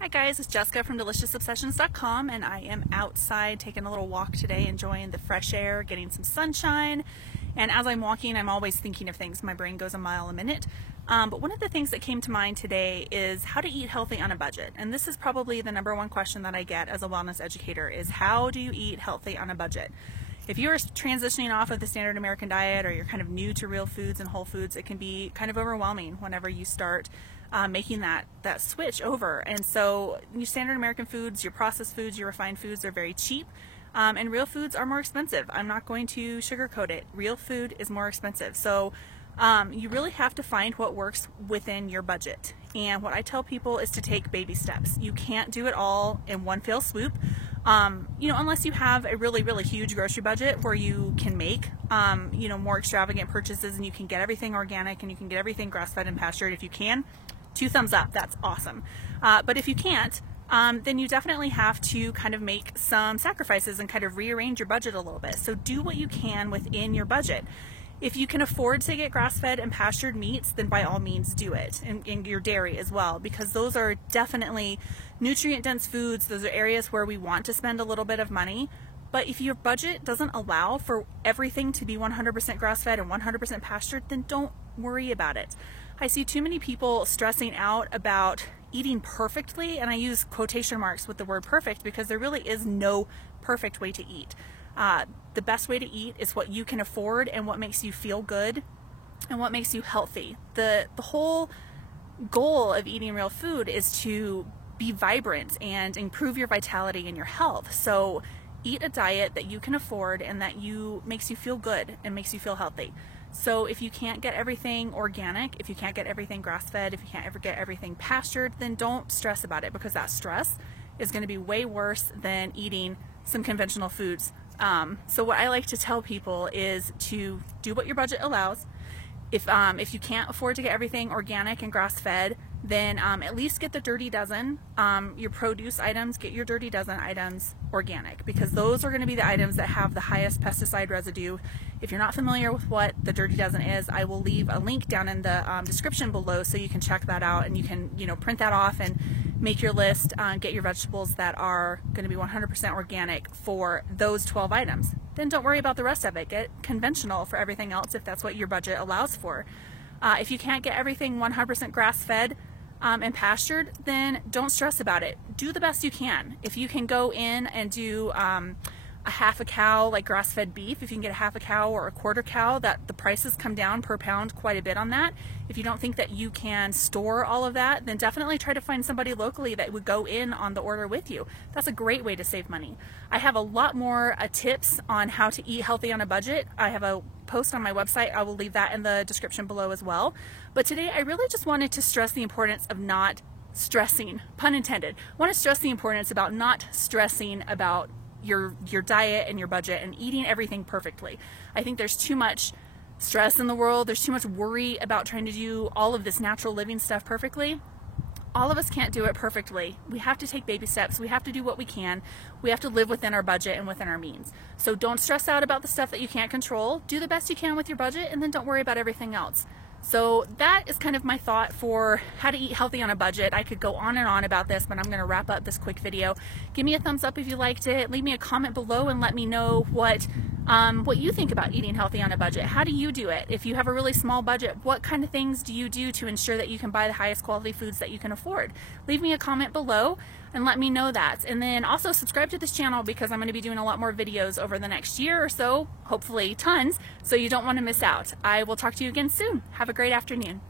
Hi guys, it's Jessica from DeliciousObsessions.com, and I am outside taking a little walk today, enjoying the fresh air, getting some sunshine. And as I'm walking, I'm always thinking of things. My brain goes a mile a minute. But one of the things that came to mind today is how to eat healthy on a budget. And this is probably the number one question that I get as a wellness educator is how do you eat healthy on a budget? If you're transitioning off of the standard American diet, or you're kind of new to real foods and whole foods, it can be kind of overwhelming whenever you start making that switch over. And so your standard American foods, your processed foods, your refined foods are very cheap, and real foods are more expensive. I'm not going to sugarcoat it. Real food is more expensive. So you really have to find what works within your budget. And what I tell people is to take baby steps. You can't do it all in one fell swoop. Unless you have a really, really huge grocery budget where you can make, more extravagant purchases and you can get everything organic and you can get everything grass-fed and pastured. If you can, 2 thumbs up, that's awesome. But if you can't, then you definitely have to kind of make some sacrifices and kind of rearrange your budget a little bit. So do what you can within your budget. If you can afford to get grass-fed and pastured meats, then by all means do it, and your dairy as well, because those are definitely nutrient-dense foods. Those are areas where we want to spend a little bit of money. But if your budget doesn't allow for everything to be 100% grass-fed and 100% pastured, then don't worry about it. I see too many people stressing out about eating perfectly, and I use quotation marks with the word perfect because there really is no perfect way to eat. The best way to eat is what you can afford and what makes you feel good and what makes you healthy. The whole goal of eating real food is to be vibrant and improve your vitality and your health. So eat a diet that you can afford and that makes you feel good and makes you feel healthy. So if you can't get everything organic, if you can't get everything grass-fed, if you can't ever get everything pastured, then don't stress about it, because that stress is going to be way worse than eating some conventional foods. So what I like to tell people is to do what your budget allows. If you can't afford to get everything organic and grass-fed, then at least get the dirty dozen. Your produce items, get your dirty dozen items organic, because those are going to be the items that have the highest pesticide residue. If you're not familiar with what the dirty dozen is, I will leave a link down in the description below so you can check that out, and you can print that off and make your list, get your vegetables that are going to be 100% organic for those 12 items. Then don't worry about the rest of it. Get conventional for everything else if that's what your budget allows for. If you can't get everything 100% grass-fed and pastured, then don't stress about it. Do the best you can. If you can go in and do a half a cow, like grass-fed beef, if you can get a half a cow or a quarter cow, that the prices come down per pound quite a bit on that. If you don't think that you can store all of that, then definitely try to find somebody locally that would go in on the order with you. That's a great way to save money. I have a lot more tips on how to eat healthy on a budget. I have a post on my website. I will leave that in the description below as well. But today I really just wanted to stress the importance of not stressing, pun intended. I want to stress the importance about not stressing about your diet and your budget and eating everything perfectly. I think there's too much stress in the world. There's too much worry about trying to do all of this natural living stuff perfectly. All of us can't do it perfectly. We have to take baby steps. We have to do what we can. We have to live within our budget and within our means. So don't stress out about the stuff that you can't control. Do the best you can with your budget, and then don't worry about everything else. So that is kind of my thought for how to eat healthy on a budget. I could go on and on about this, but I'm going to wrap up this quick video. Give me a thumbs up if you liked it. Leave me a comment below and let me know what you think about eating healthy on a budget. How do you do it? If you have a really small budget, what kind of things do you do to ensure that you can buy the highest quality foods that you can afford? Leave me a comment below and let me know that. And then also subscribe to this channel, because I'm going to be doing a lot more videos over the next year or so, hopefully tons, so you don't want to miss out. I will talk to you again soon. Have a great afternoon.